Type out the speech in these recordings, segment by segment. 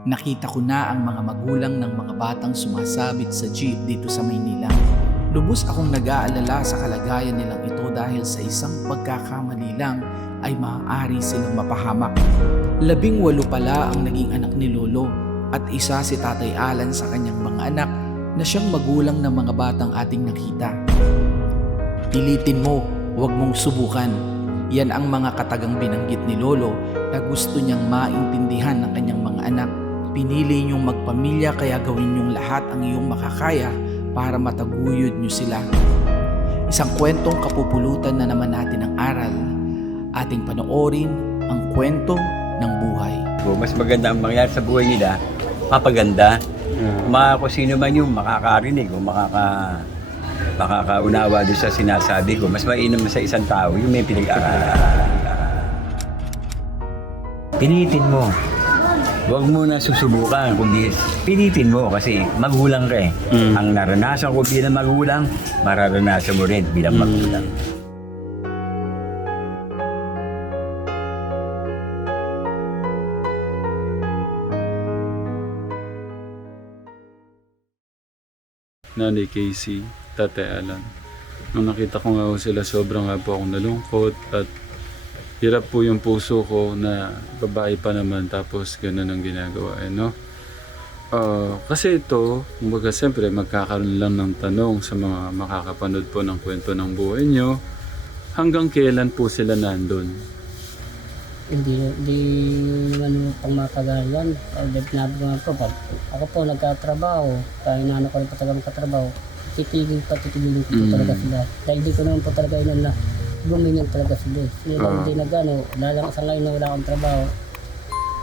Nakita ko na ang mga magulang ng mga batang sumasabit sa jeep dito sa Maynila. Lubos akong nag-aalala sa kalagayan nilang ito dahil sa isang pagkakamali lang ay maaari silang mapahamak. 18 pala ang naging anak ni Lolo at isa si Tatay Alan sa kanyang mga anak na siyang magulang ng mga batang ating nakita. Pilitin mo, huwag mong subukan. Yan ang mga katagang binanggit ni Lolo na gusto niyang maintindihan ng kanyang mga anak. Pinili niyong magpamilya kaya gawin niyong lahat ang iyong makakaya para mataguyod niyo sila. Isang kwentong kapupulutan na naman natin ang aral. Ating panoorin ang kwento ng buhay. Mas maganda ang mangyari sa buhay nila, mapaganda. Kung sino man yung makakarinig o makakaunawa doon sa sinasabi ko, mas mainam sa isang tao yung may pinag-aralan. Pilitin mo. Huwag mo na susubukan, kundi pilitin mo kasi magulang ka eh. Ang naranasan ko bilang magulang, mararanasan mo rin bilang magulang. Nanay Casey, Tatay Alan. Nung nakita ko nga ho sila, sobrang nga po akong nalungkot at hirap po yung puso ko na babae pa naman tapos gano'n ang ginagawa. No? Kasi ito, kumbaga siyempre magkakaroon lang ng tanong sa mga makakapanood po ng kwento ng buhay nyo. Hanggang kailan po sila nandun? Hindi naman pang matagalan. Sinabi ko nga po, pag ako po nagkatrabaho, kaya inaano ko rin po talaga magkatrabaho, titigil ko po talaga sila. Dahil di ko naman po talaga yun na guminyan talaga sila. Sila hindi nagano, lalang sa ngayon na wala akong trabaho,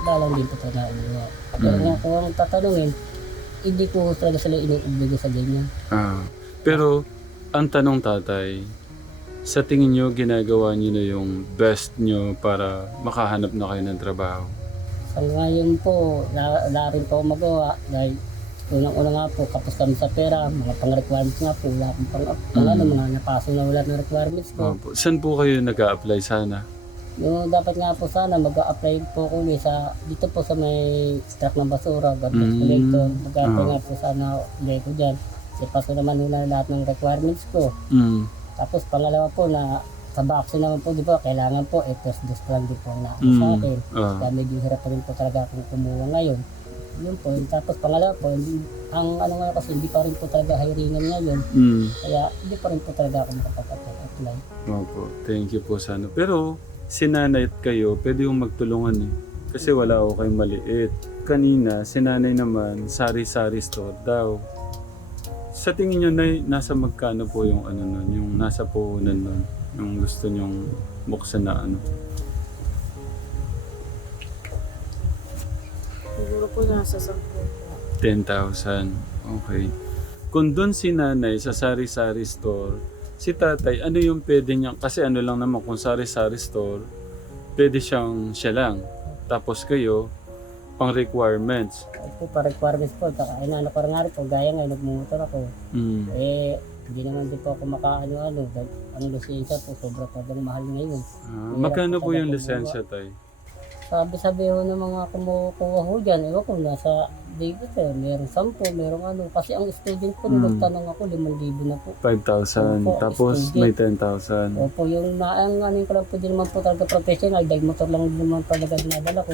lalang din po talaga uliwa. Pero nga kung ang tatanungin, hindi ko talaga sila iniibigay sa ganyan. Pero ang tanong, Tatay, sa tingin nyo, ginagawa nyo na yung best nyo para makahanap na kayo ng trabaho? Sa ngayon po, wala rin po ako magawa dahil unang-una nga po, kapos kami sa pera, mga pang-requirements nga po, wala akong mga napasok na wala ng requirements ko. Saan po kayo nag-a-apply sana? Yung dapat nga po sana, mag-a-apply po ko dito po sa may stock ng basura, garbage collector, mag-a-apply nga po sana ulit ko dyan. Kasi paso naman nila lahat ng requirements ko. Tapos pangalawa po na sa vaccine naman po, di ba, kailangan po, first dose pa lang din po na sa akin. Kaya medyo hirap pa rin po talaga akong kumuha ngayon. Yun po. Tapos pangalawa po, ang ano nga kasi, hindi pa rin po talaga hiringan ngayon. Kaya hindi pa rin po talaga ako makapag-apply. Opo, thank you po sana. Pero si nanay at kayo, pwede yung magtulungan eh. Kasi wala ako kayong maliit. Kanina, si nanay naman, sari-sari store daw. Sa tingin nyo, nasa magkano po yung ano nun, yung nasa puhunan nun, yung gusto nyong buksan na ano? Siguro po nasa 10,000. 10,000. Okay. Kung doon si nanay sa sari-sari store, si tatay, ano yung pwede niya? Kasi ano lang naman, kung sari-sari store, pwede siyang siya lang. Tapos kayo, pang requirements. Po, pa requirements po, inaano ko nga rin po, gaya ngayon, nagmumotor ako. Hindi naman din po ako makaano-ano, ang lisensya po, sobra pa din mahal ngayon. Magkano po yung lisensya, tay? Sabi ho ng mga kumukuha ho dyan, ewan ko, nasa David meron 10, meron ano. Kasi ang student ko, nung nagtanong ako, 5,000 na po. 5,000, Opo, tapos student. may 10,000. Opo, yung ano ko lang po din naman po talaga professional, dahil motor lang din naman talaga dinadala ko.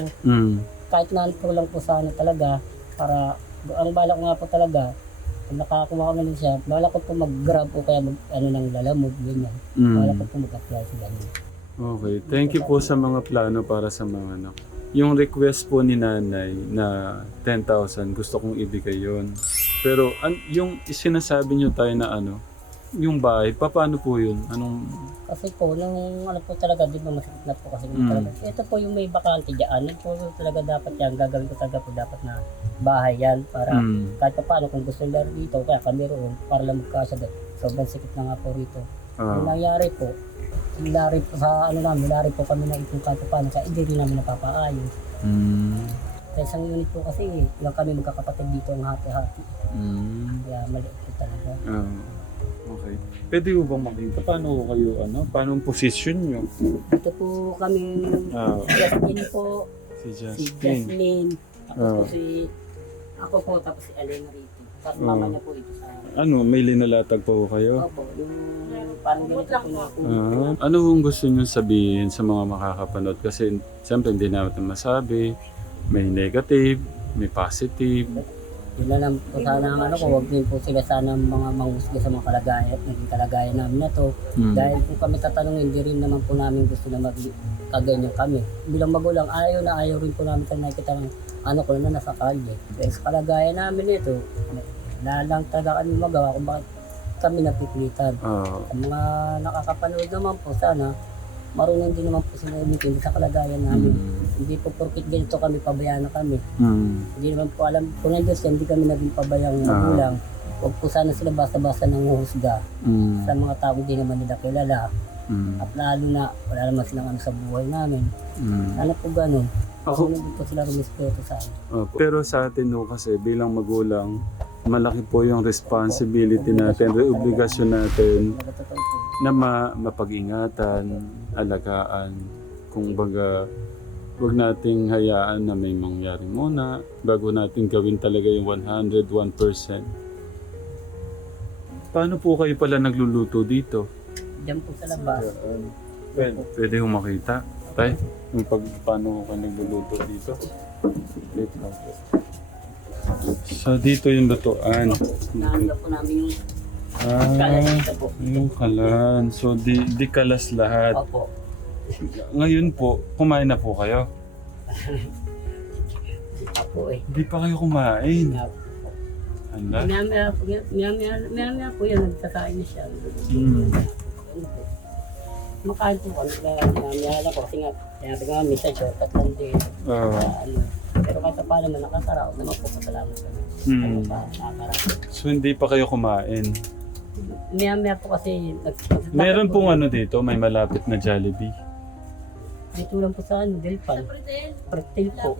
Kahit na po lang po sana talaga, para, ang bala ko nga po talaga, kung nakakuha ko na rin siya, bala ko po mag-grab o kaya ng lalamog, ganyan. Bala ko po mag-apply sa ganyan. Okay, thank you po sa mga plano para sa mga anak. Yung request po ni nanay na 10,000, gusto kong ibigay yun. Pero yung sinasabi nyo tayo na ano, yung bahay, paano po yun? Kasi po, nung ano po talaga, di ba masakit na po kasi talaga. Ito po yung may bakante dyan, ito po talaga dapat yan, gagawin ko talaga po dapat na bahay yan para kahit pa paano kung gusto nila dito, kaya kami roon, para lang magkasya doon. Sobrang sikip na nga po rito. Ang nangyari po, lari po kami na itong kahit pa paano, kaya hindi rin namin napapaayos. Sa isang unit po kasi, lang kami magkakapatid dito ang hati-hati. Kaya maliit po talaga. Okay. Pwede mo bang makita paano kayo, paano ang posisyon nyo? Ito po kami, Jasmine po, Si si Justin. Jasmine, Tapos Oo. po ako po, tapos si Elena rito. Tapos mama niya po ito sa Ano, may linalatag po kayo? Opo, yung parang ganito po na Ano kung gusto nyo sabihin sa mga makakapanood? Kasi siyempre hindi natin masabi. May negative, may positive. yun na lang po sana ang ano ko, huwag din po sila sana mga manghusga sa mga kalagayan, naging kalagayan namin na to. Dahil po kami tatanungin, hindi rin naman po namin gusto na kaganyan kami. Bilang magulang, ayaw rin po namin tayo nakikita ng ano ko na nasa kalye. Dahil sa kalagayan namin ito, wala lang talaga kami magawa kung bakit kami napipilitan. Ang mga nakakapanood naman po, sana marunong din naman po sila umitin sa kalagayan namin. Hindi po porkit ganito kami, pabayaan na kami. Hindi naman po alam, kung nandiyan siya, hindi kami naging pabayang magulang. Huwag po sana sila basta-basta nang husga sa mga tao hindi naman nila kilala. At lalo na, wala naman silang ano sa buhay namin. Sana po ganun. Ako po sila rumispeto sa amin. Pero sa atin no, kasi bilang magulang, malaki po yung responsibility natin, obligasyon natin Totoo po. na mapag-ingatan, alagaan. Kung baga, huwag nating hayaan na may mangyari muna bago natin gawin talaga yung 101%. Paano po kayo pala nagluluto dito? Diyan po sa labas. Pwede kong makita. Tay, paano ka nagluluto dito? Wait lang po. So dito yung lutuan. Nahanap po namin yung kalas dito po. Yung kalan. So di kalas lahat. Opo. Ngayon po, kumain na po kayo? Opo eh. Hindi pa kayo kumain. Hala. Maya po yun, nagkakain na siya. Ano po. Makain po kami, maya ko kasi nga, sinabi ko nga, minsan shortcut lang din. Ano. Pero kahit pa paano man nakasarap, naman po pasalamat kami. Ano pa, nakakarap. So hindi pa kayo kumain? Maya po kasi, Meron pong ano dito, may malapit na Jollibee. dito lang po sa ano, Delpan. Pretel po.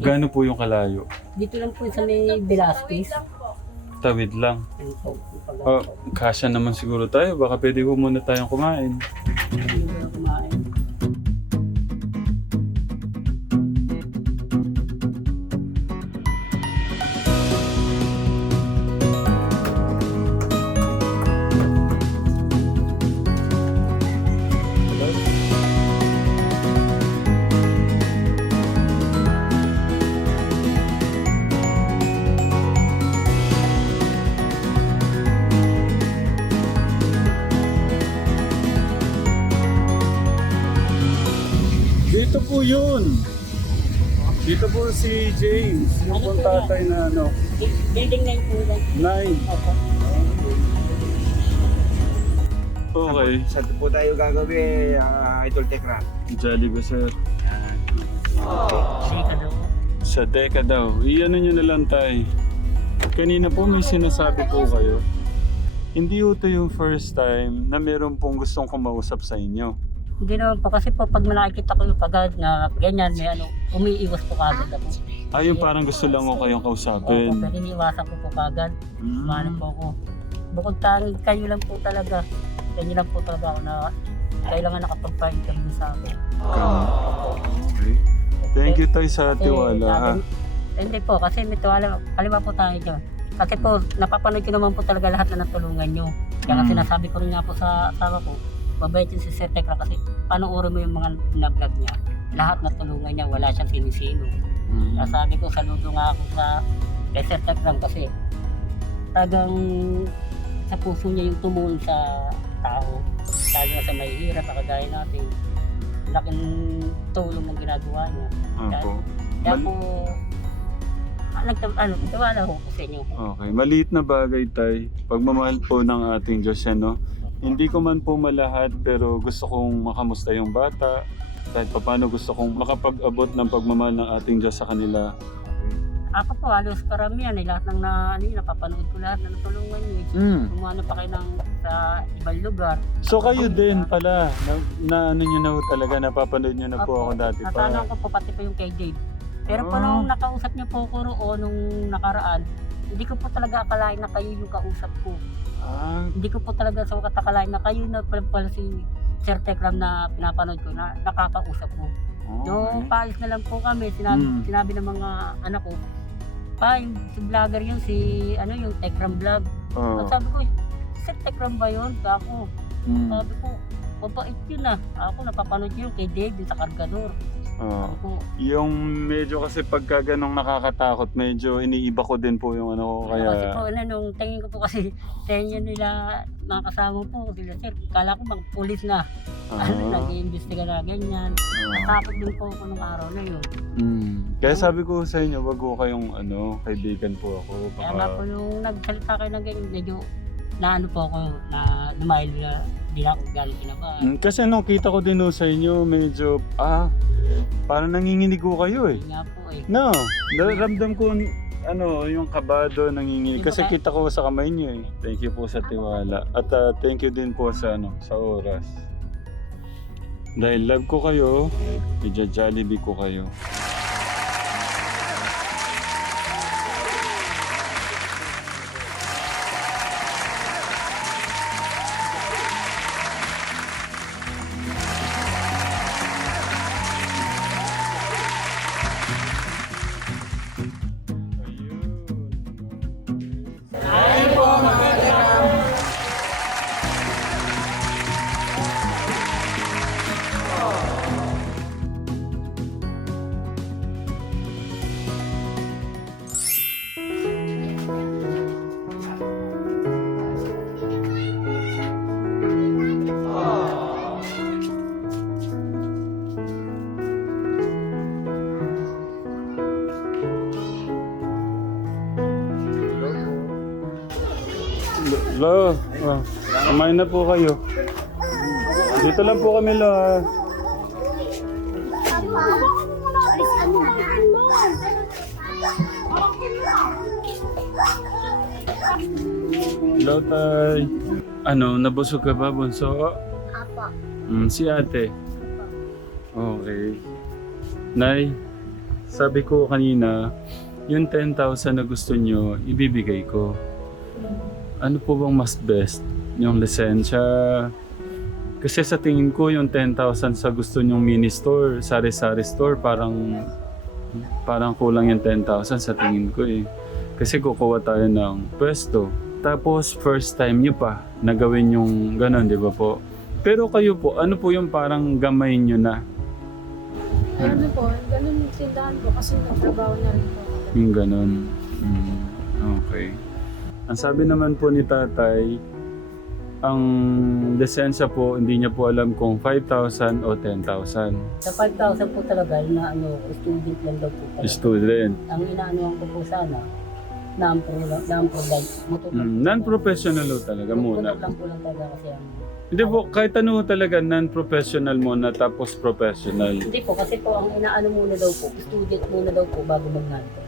Gaano po yung kalayo? Dito lang po sa may Velasquez. Tawid lang. Ano po, Kasya naman siguro tayo. Baka pwede ko muna tayong kumain. hindi ko na kumain. Dito po yun. Dito po si James. Yung pong tatay na ano. Building 9 po lang. 9. Opo. Okay. Saan po tayo gagawin, Idol Tekra? Jollibee sir. Sika daw po. Sa Deka daw. Iyan nyo na lang tayo. Kanina po may sinasabi po kayo. Hindi ito yung first time na meron pong gustong kumausap sa inyo. Hindi naman po kasi po pag nakikita ko yung kagad na ganyan, may ano, umiiwas po kagad ako. Yung parang gusto lang ko kayong Opo, kausapin. pero iniiwasan ko po kagad. Ano po ako. Bukod tanging kayo lang po talaga. Ganyan lang po talaga ako na kailangan nakapagpa-interview sa akin. Okay. Thank you tayo sa tiwala ha. Hindi po, kasi may tiwala. Kaliwa po tayo dyan. Kasi po, napapanood ko naman po talaga lahat na natulungan nyo. Kaya kasi sinasabi ko rin nga po sa asawa ko, mabait yun si Sir Tekra kasi panoorin mo yung mga vlog niya. Lahat natulungan niya, wala siyang sinisino. Nasabi ko, saludo nga ako sa kay Sir Tekra kasi talagang sa puso niya yung tumulong sa tao. Lalo na sa mahihirap, kagaya natin. Laking tulong ng ginagawa niya. Opo. Kaya po, tiwala ko po sa inyo. Okay, maliit na bagay tay. Pagmamahal po ng ating Diyos yan, no? Hindi ko man po malahat pero gusto kong makamusta yung bata. Kahit paano gusto kong makapag-abot ng pagmamahal ng ating Diyos sa kanila. Ako po, halos karamihan lahat ng napapanood ko lahat na natulungan niyo. Kumano pa kayo sa ibang lugar. So kayo din pala, na ano nyo na ho talaga, napapanood nyo na po ako dati pa. Natanong ko po pati po yung kay Dave. Pero po nung nakausap niyo po ko roon nung nakaraan, hindi ko po talaga akalain na kayo yung kausap ko. Hindi ko po talaga sa akalain na kayo na pala si Sir Tekram na pinapanood ko na nakakausap ko. Nung paalis na lang po kami, sinabi ng mga anak ko, pa, yung si vlogger yun, yung Tekram Vlog. Oh. At sabi ko, si Tekram ba yun? Ako, sabi ko, mabait yun ah. Ako, napapanood yun kay Dave, yung sa Kargador. Oh. Yung medyo kasi pagka ganong nakakatakot, medyo iniiba ko din po yung ano ko, kaya... Kasi po, nung tingin ko po kasi, tingin nila, mga kasama po, sila sir, kala ko mga pulis na. Nag-iimbestiga na ganyan. Natakot din po ako nung araw na yun. Kaya sabi ko sa inyo, wag ko kayong kaibigan po ako. Kaya nga po nung nagsalita kayo ng ganyan, medyo naano po ako, na lumahil na, di na ako galing kinabahan. Kasi nung kita ko din sa inyo, medyo, parang nanginginig ko kayo eh. Nga po eh. No, ramdam ko yung kabado, nanginginig. Kasi kita ko sa kamay niyo eh. Thank you po sa tiwala. At thank you din po sa sa oras. Dahil love ko kayo, i-jollibee ko kayo. Lo, kumain na po kayo. Dito lang po kami, lo. Hello, tay. Nabusog ka ba, bunso? Apo. Si ate. Okay. Nay, sabi ko kanina, yung 10,000 na gusto nyo, ibibigay ko. Ano po bang mas best? Yung lisensya? Kasi sa tingin ko yung 10,000 sa gusto nyong mini store, sari-sari store, parang kulang yung 10,000 sa tingin ko eh. Kasi kukuha tayo ng pwesto. Tapos first time nyo pa na gawin yung gano'n, di ba po? Pero kayo po, ano po yung parang gamay nyo na? Ano po, ganun yung tindahan ko kasi nagtrabaho na rin po. Yung gano'n. Okay. Ang sabi naman po ni tatay, ang lisensya po, hindi niya po alam kung 5,000 o 10,000. Sa 5,000 po talaga, student lang daw po talaga. Student. Ang inaanuhan ko po sana, Non-professional ho talaga muna. Motor lang po lang talaga kasi ang... Hindi po, kahit ano talaga, non-professional muna tapos professional. Hindi po, kasi po ang inaano muna daw po, student muna daw po bago mag-nanto.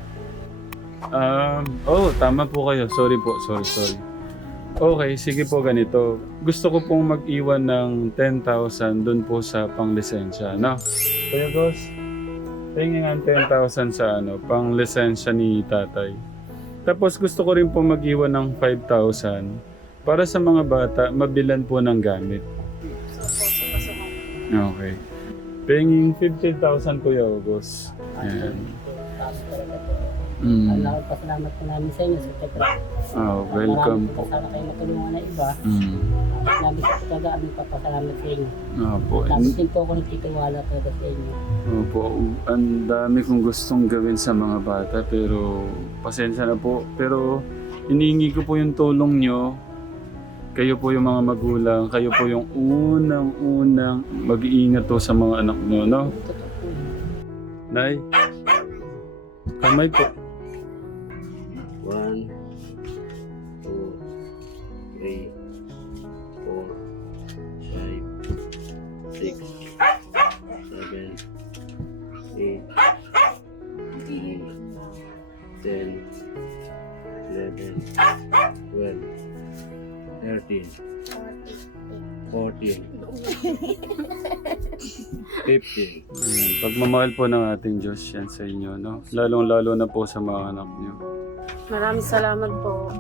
Tama po kayo. Sorry po, sorry. Okay, sige po ganito. Gusto ko pong mag-iwan ng 10,000 dun po sa pang-lisensya, no? Kuya Gos, tingin nga 10,000 sa pang-lisensya ni tatay. Tapos gusto ko rin po mag-iwan ng 5,000 para sa mga bata, mabilan po ng gamit. Okay. Pingin 50,000 Kuya Gos. Yan. Tapos talaga po. Pasalamat po namin sa inyo. Welcome po. Sana kayo matulungan na iba. Namin sa talaga aming papasalamat sa inyo. Po. Tapos din po ako nagtitiwala talaga sa inyo. Opo, ang dami kong gustong gawin sa mga bata pero pasensya na po. Pero iniingi ko po yung tulong nyo. Kayo po yung mga magulang, kayo po yung unang mag-iingat to sa mga anak nyo, no? Totoo po yun. Nay, kamay po. 1, 2, 3, 4, 5, 6, 7, 8, 9, 10, 11, 12, 13, 14, 15. Ayan, pagmamahal po ng ating Diyos yan sa inyo, no? Lalong-lalo na po sa mga anak nyo. Maraming salamat po.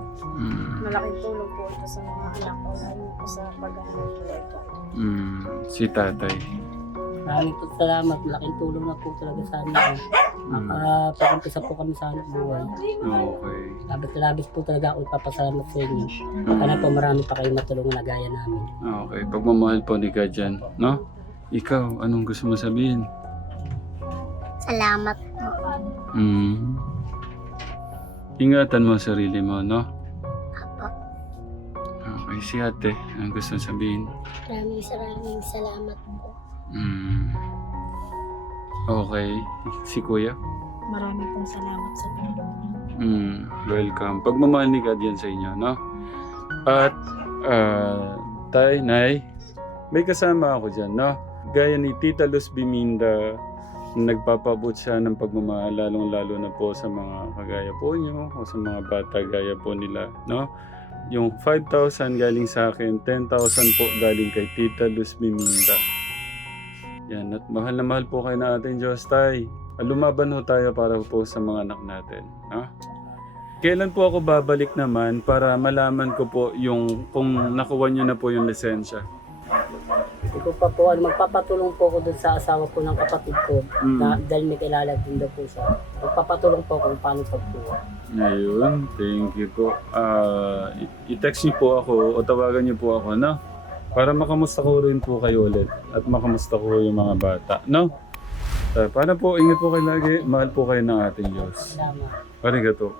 Malaking tulong po ito sa mga anak ko, lalo po sa pag-aaral po ito. Si tatay. Maraming po salamat. Malaking tulong na po talaga sa amin. Makapag-umpisa po kami sa hanap buhay. Okay. Labis po talaga ako ipapasalamat sa inyo. Sana po marami pa kayong matulungan na gaya namin. Okay. Pagmamahal po ni God dyan, no? Ikaw, anong gusto mo sabihin? Salamat po. Ingatan mo ang sarili mo, no? Apo. Okay, si ate, anong gusto sabihin? Maraming salamat po. Okay, si kuya? Marami pong salamat sa tulong. Welcome. Pagmamahal ni God yan sa inyo, no? At, tay, nay, may kasama ako dyan, no? Gaya ni Tita Luz Biminda, nagpapabot siya ng pagmamahal, lalong-lalo na po sa mga kagaya po nyo, o sa mga bata gaya po nila, no? Yung 5,000 galing sa akin, 10,000 po galing kay Tita Luz Biminda. Yan, at mahal na mahal po kayo na ating Diyos, tay. Lumaban ho tayo para po sa mga anak natin, no? Kailan po ako babalik naman para malaman ko po yung kung nakuha nyo na po yung lisensya? Hindi ko pa po, magpapatulong po ako dun sa asawa po ng kapatid ko na, dahil may kilala din daw po siya. Magpapatulong po ako kung paano pagkuha. Ayun, thank you po. I-text niyo po ako o tawagan niyo po ako, no? Para makamusta ko rin po kayo ulit at makamusta ko yung mga bata, no? Para po, ingat po kayo lagi. Mahal po kayo ng ating Diyos. Salamat. Arigato.